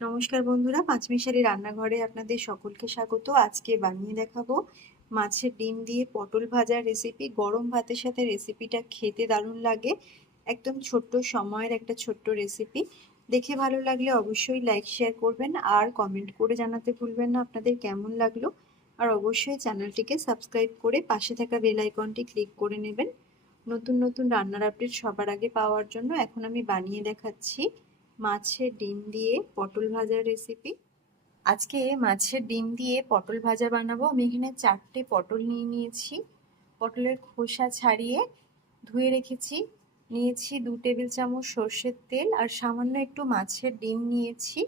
নমস্কার বন্ধুরা পাঁচমিশালি রান্নাঘরে আপনাদের সকলকে স্বাগত। আজকে বানিয়ে দেখাবো মাছের ডিম দিয়ে পটল ভাজার রেসিপি গরম ভাতের সাথে রেসিপিটা খেতে দারুণ লাগে। একদম ছোট্ট সময়ের একটা ছোট্ট রেসিপি দেখে ভালো লাগলে অবশ্যই লাইক শেয়ার করবেন আর কমেন্ট করে জানাতে ভুলবেন না আপনাদের কেমন লাগল। আর অবশ্যই চ্যানেলটিকে সাবস্ক্রাইব করে পাশে থাকা বেল আইকনটি ক্লিক করে নেবেন। নতুন নতুন রান্নার আপডেট সবার আগে পাওয়ার জন্য এখন আমি বানিয়ে দেখাচ্ছি। মাছের ডিম দিয়ে পটল ভাজার রেসিপি আজকে মাছের ডিম দিয়ে পটল ভাজা বানাবো। আমি এখানে চারটে পটল নিয়ে নিয়েছি। পটলের খোসা ছাড়িয়ে ধুয়ে রেখেছি। নিয়েছি দু টেবিল চামচ সর্ষের তেল আর সামান্য একটু মাছের ডিম নিয়েছি।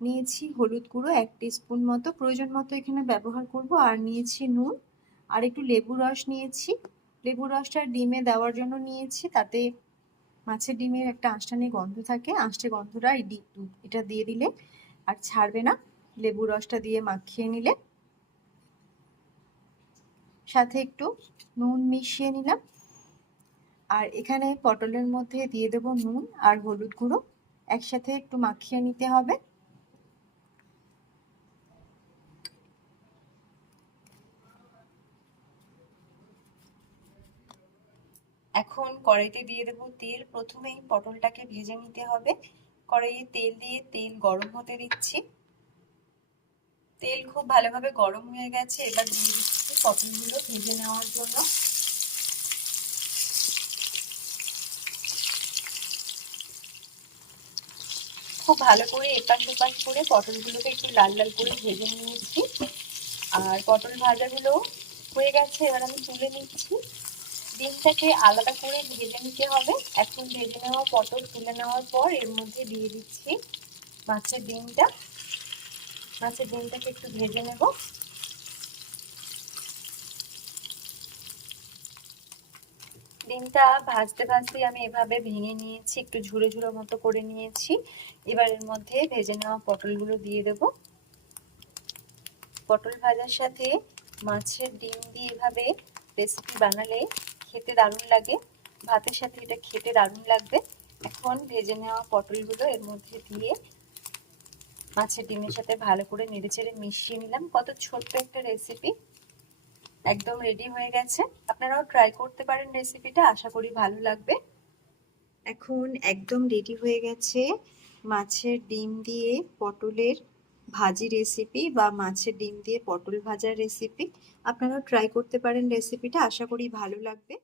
নিয়েছি হলুদ গুঁড়ো এক স্পুন মতো। প্রয়োজন মতো এখানে ব্যবহার করব। আর নিয়েছি নুন। আর একটু লেবু রস নিয়েছি। লেবু রসটা ডিমে দেওয়ার জন্য নিয়েছি। তাতে মাছের ডিমের একটা আঁশটানি গন্ধ থাকে, আষ্টে গন্ধটা এই এটা দিয়ে দিলে আর ছাড়বে না। লেবু রসটা দিয়ে মাখিয়ে নিলে। সাথে একটু নুন মিশিয়ে নিলাম। আর এখানে পটলের মধ্যে দিয়ে দেবো নুন আর হলুদ গুঁড়ো। একসাথে একটু মাখিয়ে নিতে হবে। এখন কড়াইতে দিয়ে দেবো তেল। প্রথমেই পটলটাকে ভেজে নিতে হবে। কড়াইয়ে তেল দিয়ে তেল গরম হতে দিচ্ছি। তেল খুব ভালোভাবে গরম হয়ে গেছে। এবার দিয়ে দিচ্ছি পটলগুলো ভেজে নেওয়ার জন্য। খুব ভালো করে এপাশ ওপাশ করে পটলগুলোকে একটু লাল লাল করে ভেজে নিয়েছি। আর পটল ভাজাগুলো হয়ে গেছে। এবার আমি তুলে নিচ্ছি। ডিমটাকে আলাদা করে ভেজে নিতে হবে। এখন ভেজে নেওয়া পটল তুলে নেওয়ার পর এর মধ্যে দিয়ে দিচ্ছি মাছের ডিমটা। মাছের ডিমটাকে একটু ভেজে নেব। ডিমটা ভাজতে ভাজতে আমি এভাবে ভেঙে নিয়েছি, একটু ঝুড়ো ঝুড়ো মতো করে নিয়েছি। এবার এর মধ্যে ভেজে নেওয়া পটলগুলো দিয়ে দেব। পটল ভাজার সাথে মাছের ডিম দিয়ে এভাবে রেসিপি বানালে খেতে দারুণ লাগে। ভাতের সাথে এটা খেতে দারুণ লাগবে। এখন ভেজে নেওয়া পটলগুলো এর মধ্যে দিয়ে মাছের ডিমের সাথে ভালো করে নেড়ে চেড়ে মিশিয়ে নিলাম। কত ছোট্ট একটা রেসিপি একদম রেডি হয়ে গেছে। আপনারাও ট্রাই করতে পারেন রেসিপিটা আশা করি ভালো লাগবে। এখন একদম রেডি হয়ে গেছে মাছের ডিম দিয়ে পটলের ভাজি রেসিপি বা মাছের ডিম দিয়ে পটল ভাজার রেসিপি আপনারা ট্রাই করতে পারেন রেসিপিটা আশা করি ভালো লাগবে।